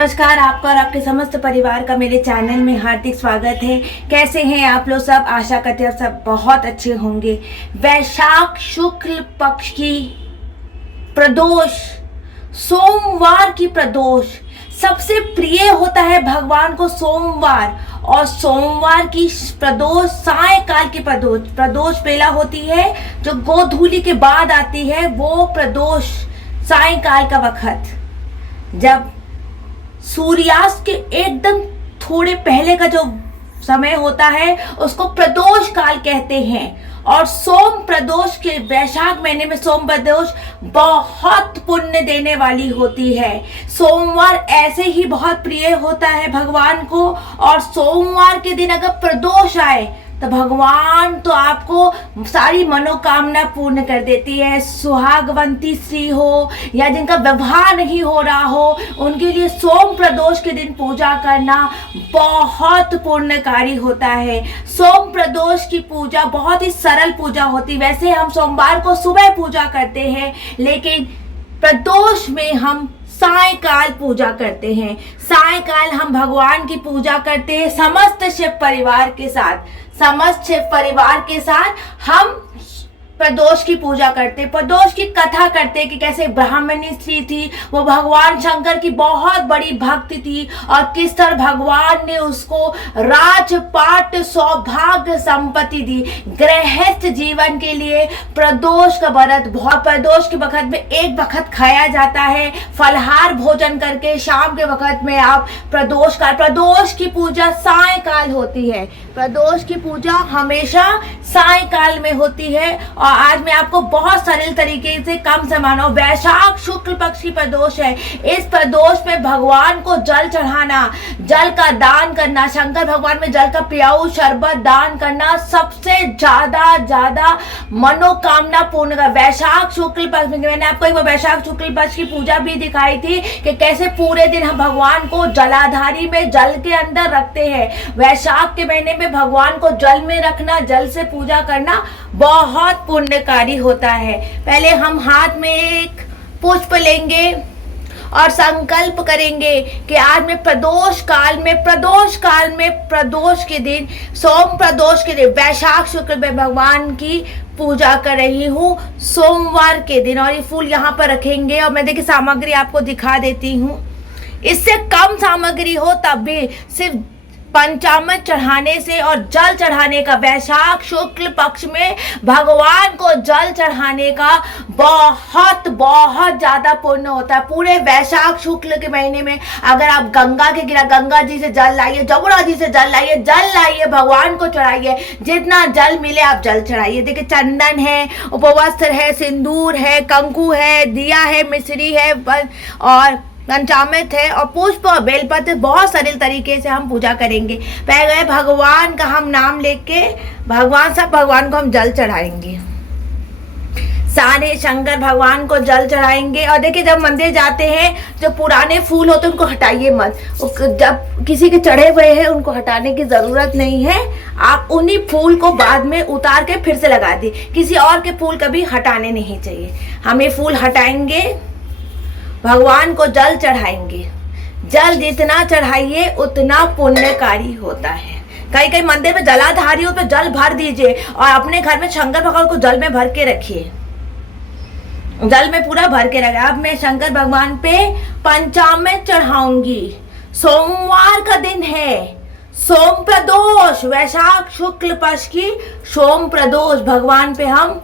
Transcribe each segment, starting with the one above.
नमस्कार, आपका और आपके समस्त परिवार का मेरे चैनल में हार्दिक स्वागत है। कैसे हैं आप लोग सब? आशा करते हैं आप सब बहुत अच्छे होंगे। वैशाख शुक्ल पक्ष की प्रदोष, सोमवार की प्रदोष सबसे प्रिय होता है भगवान को सोमवार, और सोमवार की प्रदोष सायकाल की प्रदोष बेला होती है जो गोधूली के बाद आती है। वो प्रदोष सायकाल का वक्त जब सूर्यास्त के एकदम थोड़े पहले का जो समय होता है उसको प्रदोष काल कहते हैं। और सोम प्रदोष के वैशाख महीने में सोम प्रदोष बहुत पुण्य देने वाली होती है। सोमवार ऐसे ही बहुत प्रिय होता है भगवान को, और सोमवार के दिन अगर प्रदोष आए तो भगवान तो आपको सारी मनोकामना पूर्ण कर देती है। सुहागवंती स्त्री हो या जिनका विवाह नहीं हो रहा हो, उनके लिए सोम प्रदोष के दिन पूजा करना बहुत पुण्यकारी होता है। सोम प्रदोष की पूजा बहुत ही सरल पूजा होती है। वैसे हम सोमवार को सुबह पूजा करते हैं, लेकिन प्रदोष में हम सायकाल पूजा करते हैं। सायकाल हम भगवान की पूजा करते हैं समस्त शिव परिवार के साथ। समस्त शिव परिवार के साथ हम प्रदोष की पूजा करते, प्रदोष की कथा करते कि कैसे ब्राह्मणी स्त्री थी, वो भगवान शंकर की बहुत बड़ी भक्त थी, और किस तरह भगवान ने उसको राजपाट सौभाग्य संपत्ति दी। गृहस्थ जीवन के लिए प्रदोष का व्रत बहुत, प्रदोष के वक्त में एक वक्त खाया जाता है फलहार भोजन करके। शाम के वक्त में आप प्रदोष की पूजा सायकाल होती है। प्रदोष की पूजा हमेशा सायकाल में होती है। और आज मैं आपको बहुत सरल तरीके से कम समानो, वैशाख शुक्ल पक्ष की प्रदोष है। इस प्रदोष में भगवान को जल चढ़ाना, जल का दान करना, शंकर भगवान में जल का पियाऊ शरबत दान करना सबसे ज्यादा मनोकामना पूर्ण का। वैशाख शुक्ल पक्ष में मैंने आपको एक वैशाख शुक्ल पक्ष की पूजा भी दिखाई थी कि कैसे पूरे दिन हम भगवान को जलाधारी में जल के अंदर रखते हैं। वैशाख के महीने में भगवान को जल में रखना, जल से पूजा करना बहुत पुण्यकारी होता है। पहले हम हाथ में एक पुष्प लेंगे और संकल्प करेंगे कि आज मैं प्रदोष काल में प्रदोष के दिन, सोम प्रदोष के दिन, वैशाख शुक्ल में भगवान की पूजा कर रही हूँ सोमवार के दिन। और ये फूल यहाँ पर रखेंगे, और मैं देखिए सामग्री आपको दिखा देती हूँ। इससे कम सामग्री हो तब भी सिर्फ पंचामृत चढ़ाने से और जल चढ़ाने का, वैशाख शुक्ल पक्ष में भगवान को जल चढ़ाने का बहुत ज्यादा पुण्य होता है। पूरे वैशाख शुक्ल के महीने में अगर आप गंगा जी से जल लाइए, जमुना जी से जल लाइए, भगवान को चढ़ाइए। जितना जल मिले आप जल चढ़ाइए। देखिए चंदन है, उपवस्त्र है, सिंदूर है, कंकु है, दिया है, मिश्री है और पंचामृत है, और पुष्प और बेलपत्र। बहुत सरल तरीके से हम पूजा करेंगे। पहले भगवान का हम नाम लेके भगवान को हम जल चढ़ाएंगे। सारे शंकर भगवान को जल चढ़ाएंगे। और देखिए जब मंदिर जाते हैं जो पुराने फूल होते हैं उनको हटाइए मत। जब किसी के चढ़े हुए हैं उनको हटाने की जरूरत नहीं है। आप उन्हीं फूल को बाद में उतार के फिर से लगा दी। किसी और के फूल कभी हटाने नहीं चाहिए। हम ये फूल हटाएंगे, भगवान को जल चढ़ाएंगे। जल जितना चढ़ाइए उतना पुण्यकारी होता है। कई मंदिर में जलाधारियों पे जल भर दीजिए, और अपने घर में शंकर भगवान को जल में भर के रखिए, जल में पूरा भर के रखिए। अब मैं शंकर भगवान पे पंचामृत चढ़ाऊंगी। सोमवार का दिन है, सोम प्रदोष, वैशाख शुक्ल पक्ष की सोम प्रदोष, भगवान पे हम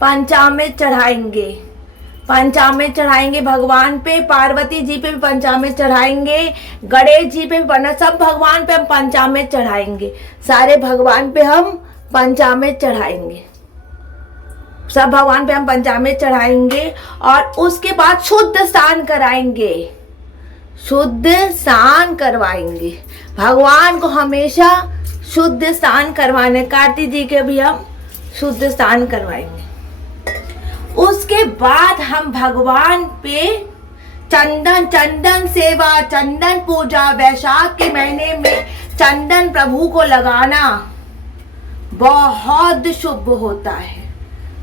पंचामृत चढ़ाएंगे। पंचामृत चढ़ाएंगे भगवान पे, पार्वती जी पे भी पंचामृत चढ़ाएंगे, गणेश जी पे भी, सब भगवान पे हम पंचामृत चढ़ाएंगे। सारे भगवान पे हम पंचामृत चढ़ाएंगे, सब भगवान पे हम पंचामृत चढ़ाएंगे। और उसके बाद शुद्ध स्नान कराएंगे, शुद्ध स्नान करवाएंगे। भगवान को हमेशा शुद्ध स्नान करवाने, कार्तिक जी के भी हम शुद्ध स्नान करवाएंगे। उसके बाद हम भगवान पे चंदन सेवा, चंदन पूजा। वैशाख के महीने में चंदन प्रभु को लगाना बहुत शुभ होता है,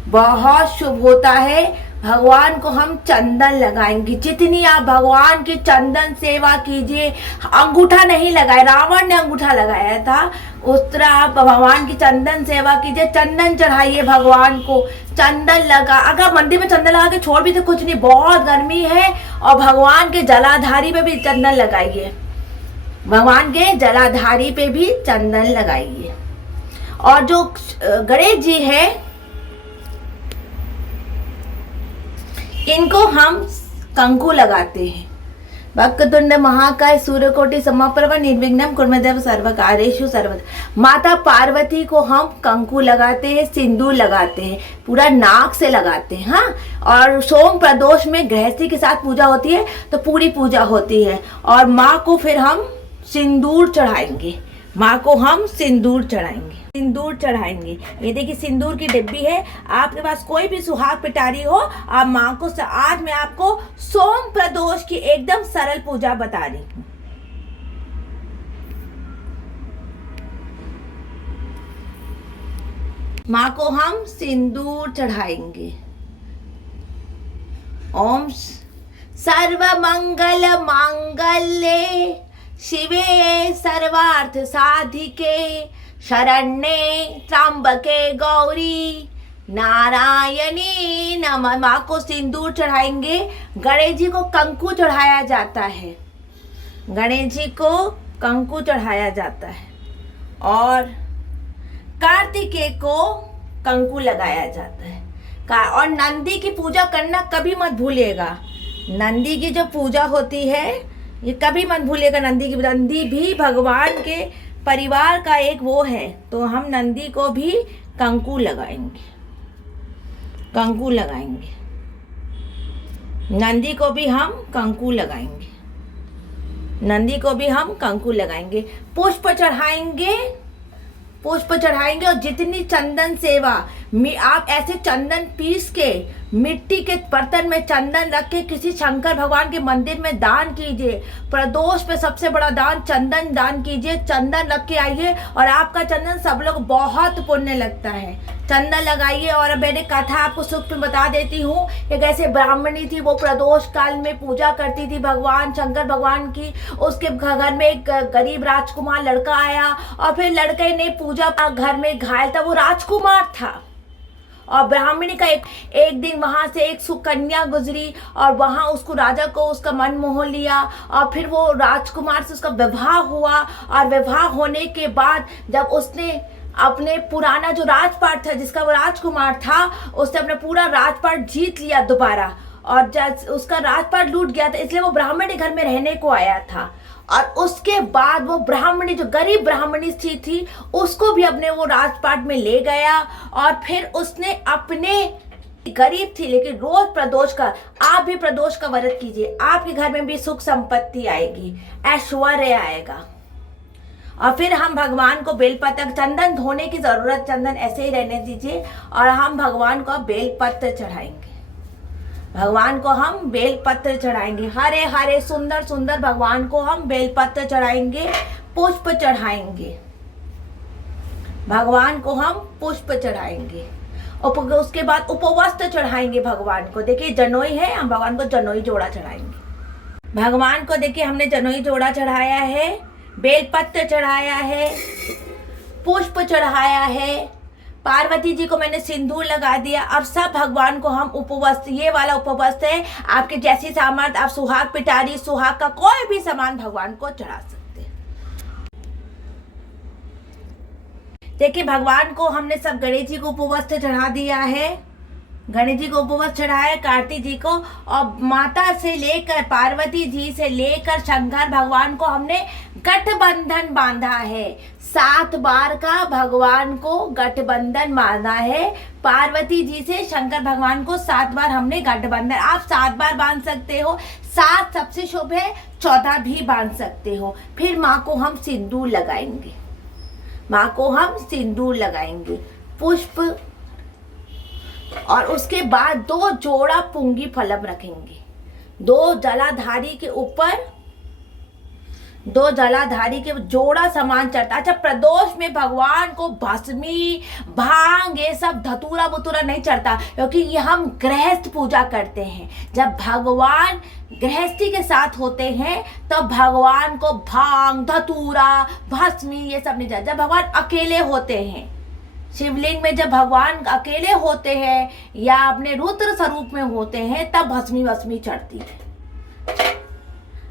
बहुत शुभ होता है। भगवान को हम चंदन लगाएंगे। जितनी आप भगवान की चंदन सेवा कीजिए, अंगूठा नहीं लगाए, रावण ने अंगूठा लगाया था, उस तरह आप भगवान की चंदन सेवा कीजिए। चंदन चढ़ाइए भगवान को, चंदन लगा, अगर मंदिर में चंदन लगा के छोड़ भी तो कुछ नहीं, बहुत गर्मी है, और भगवान के जलाधारी पे भी चंदन लगाइए, भगवान के जलाधारी पे भी चंदन लगाइए। और जो गणेश जी है, इनको हम कंकु लगाते हैं। वक्रतुंड महाकाय सूर्यकोटि समप्रभ निर्विघ्नं कुर्मदेव सर्वकार्येषु सर्वदा। माता पार्वती को हम कंकु लगाते हैं, सिंदूर लगाते हैं, पूरा नाक से लगाते हैं। हाँ, और सोम प्रदोष में गृहस्थी के साथ पूजा होती है तो पूरी पूजा होती है। और माँ को फिर हम सिंदूर चढ़ाएंगे, माँ को हम सिंदूर चढ़ाएंगे, सिंदूर चढ़ाएंगे। ये देखिए सिंदूर की डिब्बी है, आपके पास कोई भी सुहाग पिटारी हो, आप माँ को, आज मैं आपको सोम प्रदोष की एकदम सरल पूजा बता रही हूँ। माँ को हम सिंदूर चढ़ाएंगे। ओम सर्व मंगल मांगल्ये शिवे सर्वार्थ साधिके शरण्ये त्र्यंबके गौरी नारायणी नमः। माँ को सिंदूर चढ़ाएंगे। गणेश जी को कंकु चढ़ाया जाता है, गणेश जी को कंकु चढ़ाया जाता है। और कार्तिकेय को कंकु लगाया जाता है। और नंदी की पूजा करना कभी मत भूलिएगा। नंदी की जो पूजा होती है ये कभी मत भूलिएगा। नंदी भी भगवान के परिवार का एक वो है, तो हम नंदी को भी कंकु लगाएंगे, कंकु लगाएंगे, नंदी को भी हम कंकु लगाएंगे, नंदी को भी हम कंकु लगाएंगे। पुष्प चढ़ाएंगे, पुष्प चढ़ाएंगे। और जितनी चंदन सेवा, आप ऐसे चंदन पीस के मिट्टी के बर्तन में चंदन रख के किसी शंकर भगवान के मंदिर में दान कीजिए। प्रदोष पे सबसे बड़ा दान चंदन दान कीजिए। चंदन रख के आइए और आपका चंदन सब लोग बहुत पुण्य लगता है। चंदन लगाइए। और अब मैंने कथा आपको सुख में बता देती हूँ। एक ऐसे ब्राह्मणी थी, वो प्रदोष काल में पूजा करती थी भगवान शंकर भगवान की। उसके घर में एक गरीब राजकुमार लड़का आया और फिर लड़के ने पूजा घर में घायल था, वो राजकुमार था। और ब्राह्मणी का एक दिन वहां से एक सुकन्या गुजरी और वहां उसको राजा को उसका मन मोह लिया और फिर वो राजकुमार से उसका विवाह हुआ। और विवाह होने के बाद जब उसने अपने पुराना जो राजपाट था, जिसका वो राजकुमार था, उसने अपना पूरा राजपाट जीत लिया दोबारा। और जब उसका राजपाट लूट गया था, इसलिए वो ब्राह्मणी घर में रहने को आया था। और उसके बाद वो ब्राह्मणी, जो गरीब ब्राह्मणी थी, उसको भी अपने वो राजपाट में ले गया। और फिर उसने अपने, गरीब थी लेकिन रोज प्रदोष का, आप भी प्रदोष का व्रत कीजिए, आपके घर में भी सुख संपत्ति आएगी, ऐश्वर्य आएगा। और फिर हम भगवान को बेलपत्र, चंदन धोने की जरूरत, चंदन ऐसे ही रहने दीजिए। और हम भगवान को बेलपत्र चढ़ाएंगे, भगवान को हम बेलपत्र चढ़ाएंगे। हरे हरे सुंदर सुंदर भगवान को हम बेलपत्र चढ़ाएंगे, पुष्प चढ़ाएंगे, भगवान को हम पुष्प चढ़ाएंगे। उसके बाद उपवस्त्र चढ़ाएंगे भगवान को। देखिए जनोई है, हम भगवान को जनोई जोड़ा चढ़ाएंगे। भगवान को देखिए हमने जनोई जोड़ा चढ़ाया है, बेलपत्र चढ़ाया है, पुष्प चढ़ाया है, पार्वती जी को मैंने सिंदूर लगा दिया। अब सब भगवान को हम उपवस्त्र, ये वाला उपवस्त्र है, आपके जैसी सामर्थ्य, आप सुहाग पिटारी, सुहाग का कोई भी सामान भगवान को चढ़ा सकते हैं। देखिए भगवान को हमने सब, गणेश जी को उपवस्त्र चढ़ा दिया है, गणेश जी को उपवस्त्र चढ़ाया, कार्तिक जी को, और माता से लेकर पार्वती जी से लेकर शंकर भगवान को हमने गठबंधन बांधा है। 7 बार का भगवान को गठबंधन बांधा है। पार्वती जी से शंकर भगवान को 7 बार हमने गठबंधन, आप 7 बार बांध सकते हो, 7 सबसे शुभ है, 14 भी बांध सकते हो। फिर माँ को हम सिंदूर लगाएंगे, माँ को हम सिंदूर लगाएंगे, पुष्प, और उसके बाद 2 जोड़ा पुंगी फलम रखेंगे, 2 जलाधारी के ऊपर दो जलाधारी के जोड़ा सामान चढ़ता। अच्छा, प्रदोष में भगवान को भस्मी, भांग, ये सब धतूरा बुतूरा नहीं चढ़ता, क्योंकि ये हम गृहस्थ पूजा करते हैं। जब भगवान गृहस्थी के साथ होते हैं तो भगवान को भांग, धतूरा, भस्मी ये सब नहीं चढ़ता। जब भगवान अकेले होते हैं, शिवलिंग में जब भगवान अकेले होते हैं या अपने रुद्र स्वरूप में होते हैं, तब भस्मी भस्मी चढ़ती है।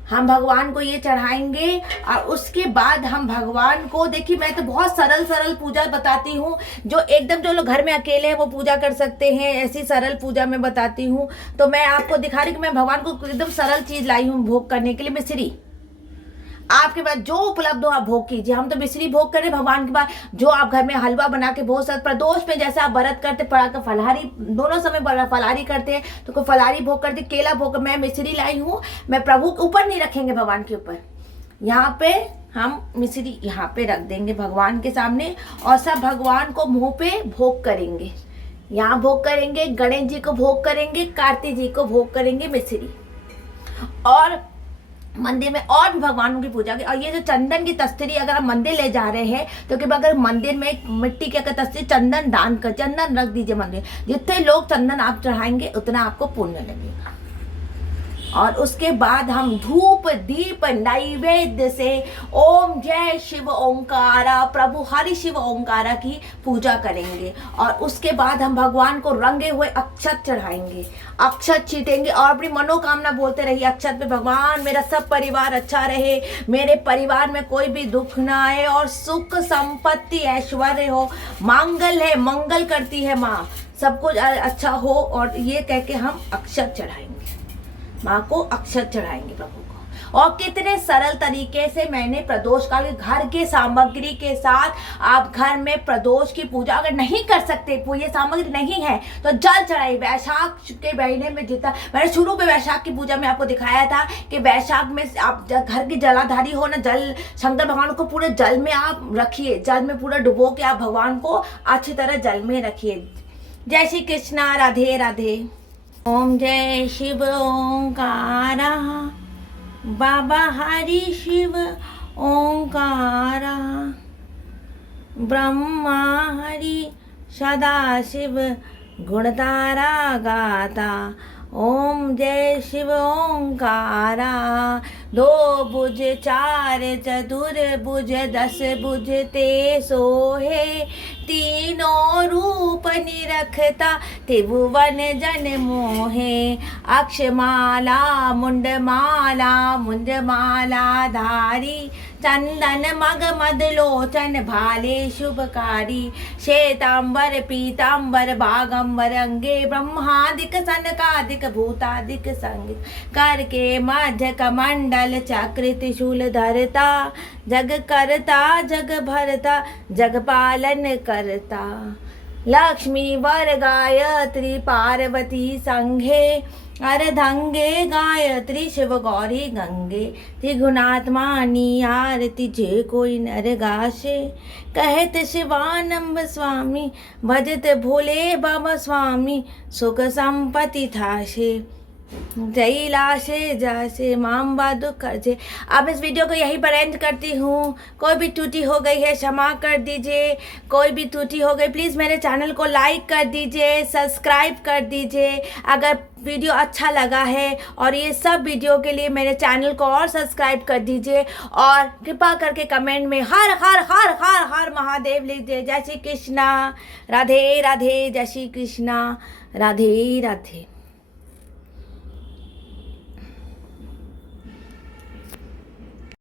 हम भगवान को ये चढ़ाएंगे और उसके बाद हम भगवान को, देखिए मैं तो बहुत सरल सरल पूजा बताती हूँ, जो एकदम जो लोग घर में अकेले हैं वो पूजा कर सकते हैं, ऐसी सरल पूजा मैं बताती हूँ। तो मैं आपको दिखा रही कि मैं भगवान को एकदम सरल चीज़ लाई हूँ भोग करने के लिए। मिश्री आपके पास जो उपलब्ध हो आप भोग कीजिए। हम तो मिश्री भोग करें भगवान के पास, जो आप घर में हलवा बना के भोग सकते। प्रदोष में जैसे आप व्रत करते पड़ा कर फलाहारी, दोनों समय फलाहारी करते हैं, तो कोई फलाहारी भोग करते, केला भोग। मैं मिश्री लाई हूँ, मैं प्रभु के ऊपर नहीं रखेंगे, भगवान के ऊपर। यहाँ पे हम मिश्री यहाँ पे रख देंगे भगवान के सामने, और सब भगवान को मुँह पे भोग करेंगे। यहाँ भोग करेंगे, गणेश जी को भोग करेंगे, कार्तिक जी को भोग करेंगे मिश्री। और मंदिर में और भी भगवानों की पूजा की। और ये जो चंदन की तस्तरी अगर आप मंदिर ले जा रहे हैं, तो कि अगर मंदिर में मिट्टी के तस्तरी चंदन दान कर, चंदन रख दीजिए मंदिर। जितने लोग चंदन आप चढ़ाएंगे उतना आपको पुण्य लगेगा। और उसके बाद हम धूप दीप नैवेद्य से ओम जय शिव ओंकारा, प्रभु हरि शिव ओंकारा की पूजा करेंगे। और उसके बाद हम भगवान को रंगे हुए अक्षत चढ़ाएंगे, अक्षत छीटेंगे और अपनी मनोकामना बोलते रहिए अक्षत पे, भगवान मेरा सब परिवार अच्छा रहे, मेरे परिवार में कोई भी दुख ना आए, और सुख संपत्ति ऐश्वर्य हो, मांगल है, मंगल करती है माँ, सब कुछ अच्छा हो। और ये कह के हम अक्षत चढ़ाएंगे, माँ को अक्षत चढ़ाएंगे प्रभु को। और कितने सरल तरीके से मैंने प्रदोष काल घर के सामग्री के साथ आप घर में प्रदोष की पूजा अगर नहीं कर सकते, ये सामग्री नहीं है तो जल चढ़ाइए। वैशाख के महीने में जितना मैंने शुरू में वैशाख की पूजा में आपको दिखाया था कि वैशाख में आप घर की जलाधारी हो ना, जल शंकर भगवान को पूरे जल में आप रखिए, जल में पूरा डुबो के आप भगवान को अच्छी तरह जल में रखिए। जय श्री कृष्णा, राधे राधे। ओम जय शिव ओंकारा, बाबा हरि शिव ओंकारा, ब्रह्मा हरि सदा शिव गुणतारा गाता। ओम जय शिव ओंकारा, दो भुज चार चतुर्भुज दस भुज ते सोहे, तीनों रूप निरखता त्रिभुवन जन मोहे। अक्षमाला मुंडमाला मुंडमाला धारी, चंदन मग मदलोचन भाले शुभकारी। श्वेतांबर पीतांबर बागंबर अंगे, ब्रह्मादिक सनकादिक भूतादिक संग। कर के मध्य कमंडल चक्र त्रिशूल धरता, जग करता जग भरता जग पालन करता। लक्ष्मी वर गायत्री पार्वती संघे, अर्धंगे गायत्री शिव गौरी गंगे। त्रिगुणात्मानी आरती जे कोई नर गाशे, कहत शिवानंद स्वामी भजत भोले बाबा स्वामी। सुख संपत्ति थाशे, जैलाशे जासे माम्बा दुख खर्चे। अब इस वीडियो को यहीं पर एंड करती हूँ। कोई भी त्रुटि हो गई है क्षमा कर दीजिए, कोई भी त्रुटि हो गई प्लीज़ मेरे चैनल को लाइक कर दीजिए, सब्सक्राइब कर दीजिए अगर वीडियो अच्छा लगा है। और ये सब वीडियो के लिए मेरे चैनल को और सब्सक्राइब कर दीजिए, और कृपा करके कमेंट में हर हर हर हर हर महादेव लिख दीजिए। जय श्री कृष्णा, राधे राधे, जय श्री कृष्णा, राधे राधे।